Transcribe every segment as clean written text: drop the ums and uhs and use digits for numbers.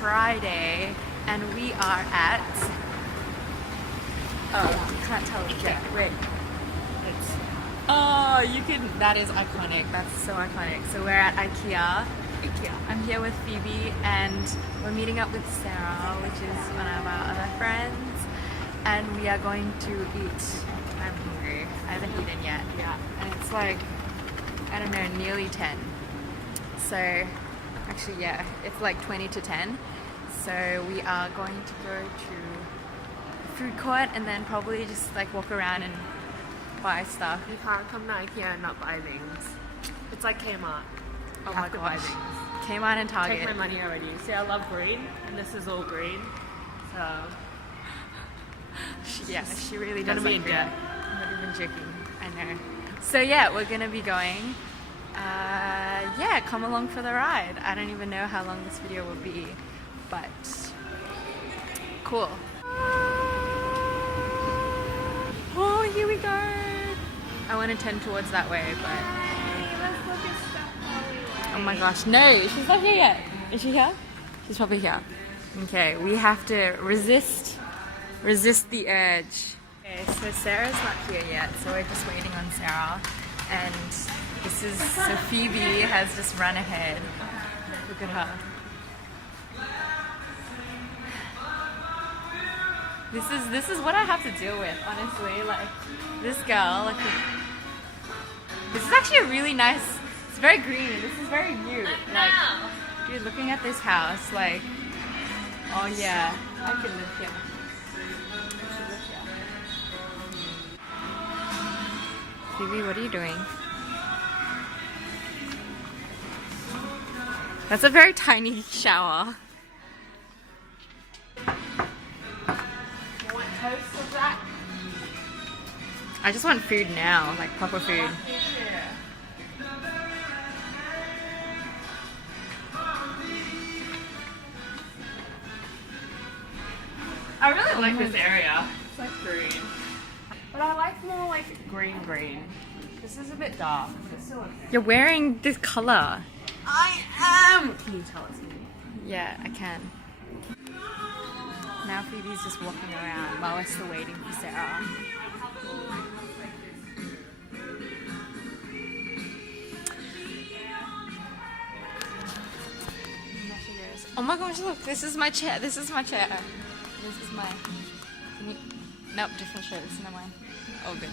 Friday, and we are at. Oh, you can't tell. Okay, wait. Oh, you can. That is iconic. That's so iconic. So we're at IKEA. I'm here with Phoebe, and we're meeting up with Sarah, which is one of our other friends, and we are going to eat. I'm hungry. I haven't eaten yet. Yeah, and it's like, I don't know, nearly 10. So, actually, yeah, it's like 20 to 10. So we are going to go to the food court and then probably just like walk around and buy stuff. You can't come to IKEA and not buy things. It's like Kmart. Oh You my have to buy gosh. things. Kmart and Target. Take my money already. See, I love green, and this is all green. So, She really gonna does be like in green. debt. I'm not even joking. I know. So yeah, we're gonna be going. Yeah, come along for the ride. I don't even know how long this video will be, but cool. Oh, here we go. I want to tend towards that way, but oh my gosh, no, she's not here yet. Is she here? She's probably here. Okay, we have to resist the urge. Okay, so Sarah's not here yet, so we're just waiting on Sarah. And so Phoebe has just run ahead. Look at her. This is what I have to deal with, honestly. Like, this girl, like, this is actually a really nice, it's very green, and this is very new. Like, dude, looking at this house, like, oh yeah, I could live here. I should live here. Phoebe, what are you doing? That's a very tiny shower. want toast of that? I just want food now, like proper food. I really like this area. It's like green. But I like more like green. This is a bit dark. But still okay. You're wearing this color. I am! Can you tell it's me? Yeah, I can. Now Phoebe's just walking around while we're still waiting for Sarah. There she goes. Oh my gosh, look, this is my chair. This is my chair. This is my... Nope, different shirt. It's not mine. Oh, good.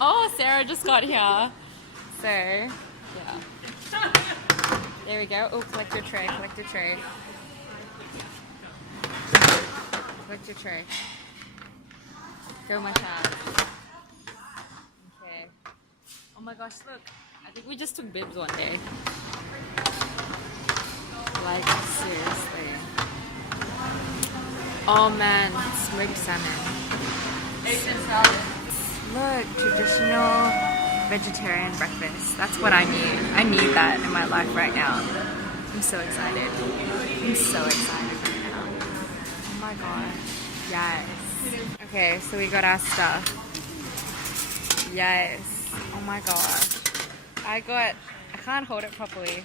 Oh, Sarah just got here. So, yeah. There we go. Oh, collect your tray. Collect your tray. Collect your tray. Go my child. Okay. Oh my gosh, look. I think we just took bibs one day. Like, seriously. Oh man, smoked salmon. Asian salad. Look, traditional vegetarian breakfast. That's what I need. I need that in my life right now. I'm so excited. I'm so excited right now. Oh my gosh. Yes. Okay, so we got our stuff. Yes. Oh my gosh. I can't hold it properly.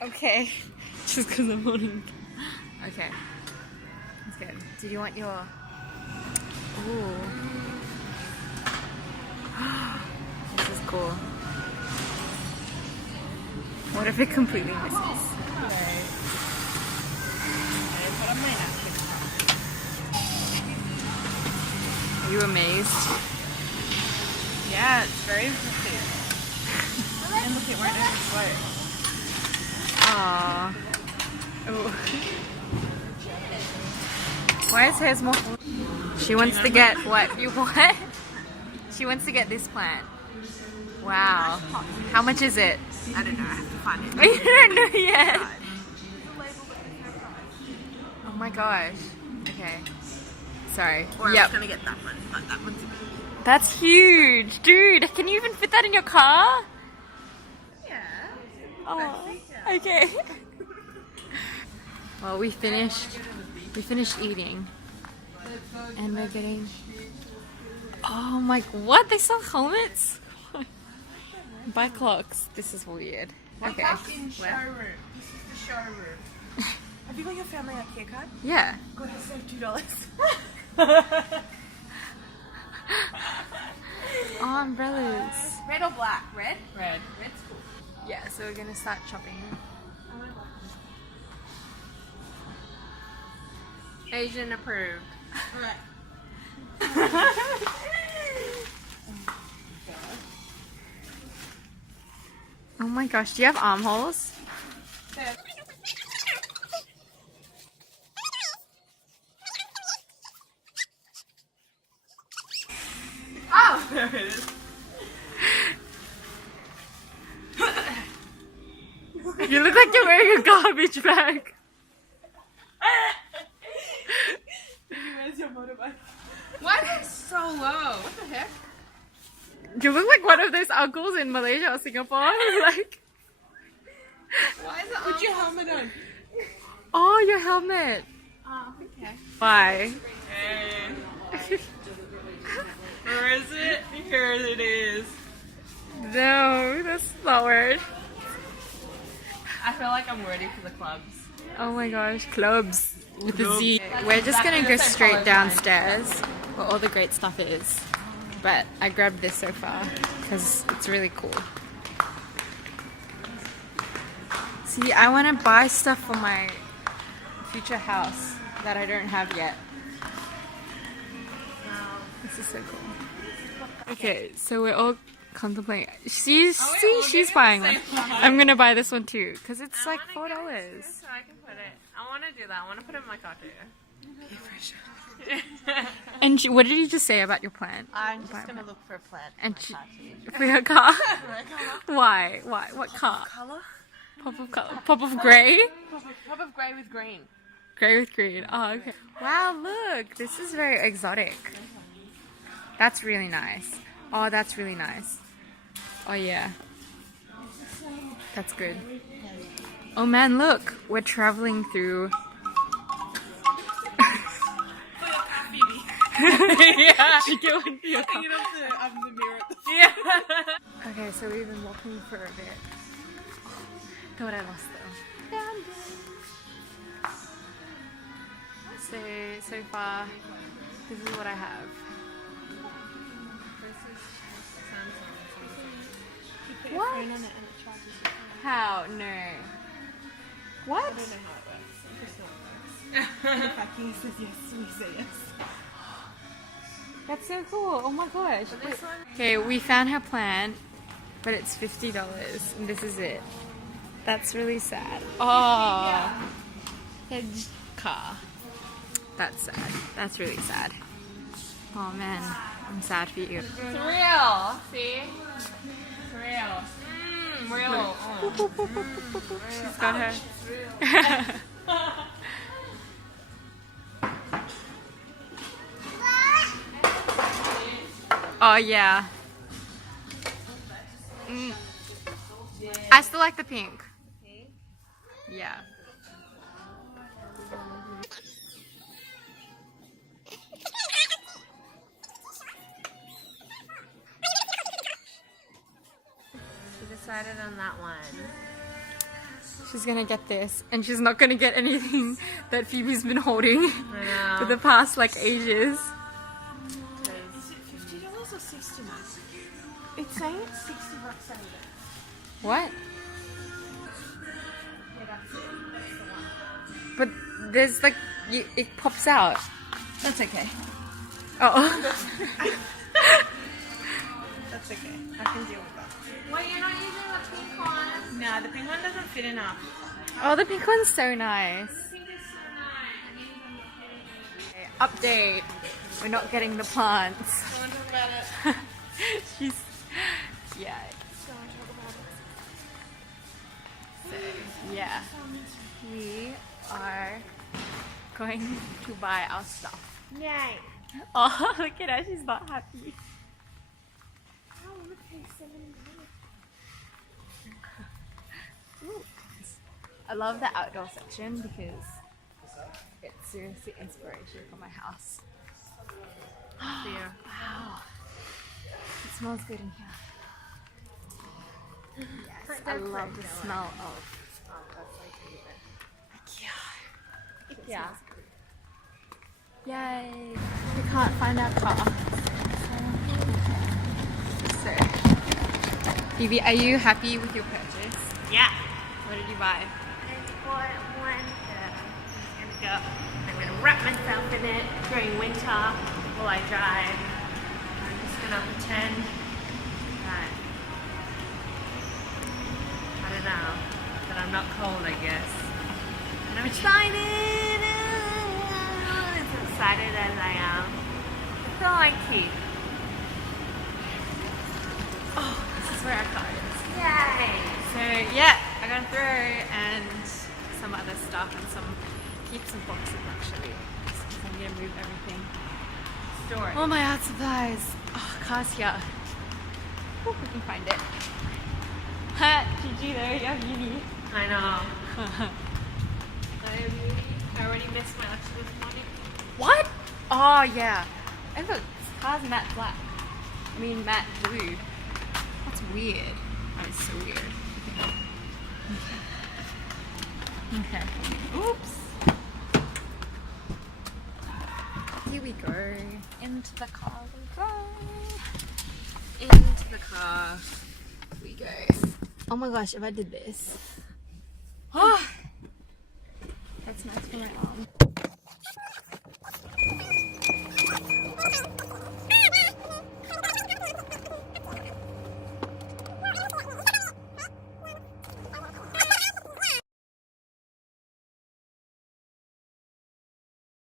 Okay. Just because I'm holding. Okay. That's good. Did you want your... Ooh. This is cool. What if it completely misses? Are you amazed? Yeah, it's very interesting. And look at where it is Aww. Oh. Why is hers more full? She wants to get what? You what? She wants to get this plant. Wow. How much is it? I don't know, I have to find it. You don't know yet. Oh my gosh. Okay. Sorry. Or I Yep. was gonna get that one, but that one's a bit... That's huge. Dude, can you even fit that in your car? Yeah. Oh, okay. Well, we finished eating. And we're getting... Oh my... What? They sell helmets? Buy clocks. This is weird. Okay. In showroom. This is the showroom. Have you got your family IKEA card? Yeah. God, I saved $2. Oh, umbrellas. Red or black? Red? Red. Red's cool. Yeah, so we're gonna start shopping. Asian approved. Alright. Oh my gosh, do you have armholes? Oh, there it is. You look like you're wearing a garbage bag. Where's your motorbike? Why is it so low? What the heck? You look like one of those uncles in Malaysia or Singapore. Like, Why is it Put your helmet on. oh, your helmet. Oh, okay. Why? Where is it? Here it is. No, that's not word. I feel like I'm ready for the clubs. Oh my gosh, clubs with a Z. We're just gonna go straight downstairs where all the great stuff is. But I grabbed this so far because it's really cool. See, I want to buy stuff for my future house that I don't have yet. This is so cool. Okay, so we're all contemplating. She's buying one. I'm gonna buy this one too because it's like $4. So I can put it. I want to do that. I want to put it in my car too. And what did you just say about your plant? I'm just gonna look for a plant. And for your car? Why? What car? Color? Pop of color. Pop of grey? Pop of grey with green. Grey with green. Oh, okay. Wow, look. This is very exotic. That's really nice. Oh, that's really nice. Oh, yeah. That's good. Oh, man, look. We're traveling through... yeah. Yeah. Okay, so we've been walking for a bit. Thought I lost them. So far, this is what I have. What? How? No. What? I don't know how it works. It's not works. If IKEA says yes, we say yes. That's so cool. Oh my gosh. Okay, we found her plant, but it's $50 and this is it. That's really sad. Oh. Hedge car. That's sad. That's really sad. Oh man, I'm sad for you. It's real. See? It's real. Real. She's got her. Oh yeah. I still like the pink. Yeah. She decided on that one. She's gonna get this, and she's not gonna get anything that Phoebe's been holding I for know. the past like ages. Is it $50 or $60? It's saying it's $60 Saturday. What? Yeah, that's it. That's the one. But there's like, it pops out. That's okay. Oh. That's okay. I can deal with that. Well, you're not using the pink one. No, the pink one doesn't fit enough. Oh, the pink one's so nice. The pink is so nice. Okay, update. We're not getting the plants. Go on, talk about it. She's, yeah. Go on, talk about it. So, yeah. We are going to buy our stuff. Yay. Oh, look at her. She's not happy. I want to pay $7. I love the outdoor section because it's seriously inspiration for my house. Yeah. Wow. It smells good in here. Yes, I love the smell of IKEA. Yeah. Yay! We can't find our car. So, Phoebe, are you happy with your purchase? Yeah. What did you buy? I bought one. I'm just gonna go. I'm gonna wrap myself in it during winter while I drive. I'm just gonna pretend that I don't know that I'm not cold, I guess. And I'm excited. As excited as I am. I feel like tea. Oh, this is where our car is. Yay! So yeah, I got a throw and some other stuff and some heaps of boxes actually. So I'm gonna move everything. Store it. All my art supplies. Oh, car's here. Oh, we can find it. Ha, GG though, you have uni. I know. I already missed my lecture this morning. What? Oh yeah. And look, this car's matte black. I mean matte blue. That's weird. That is so weird. Okay. Oops. Here we go. Into the car we go. Into the car we go. Oh my gosh, if I did this. Oh, that's nice for my arm.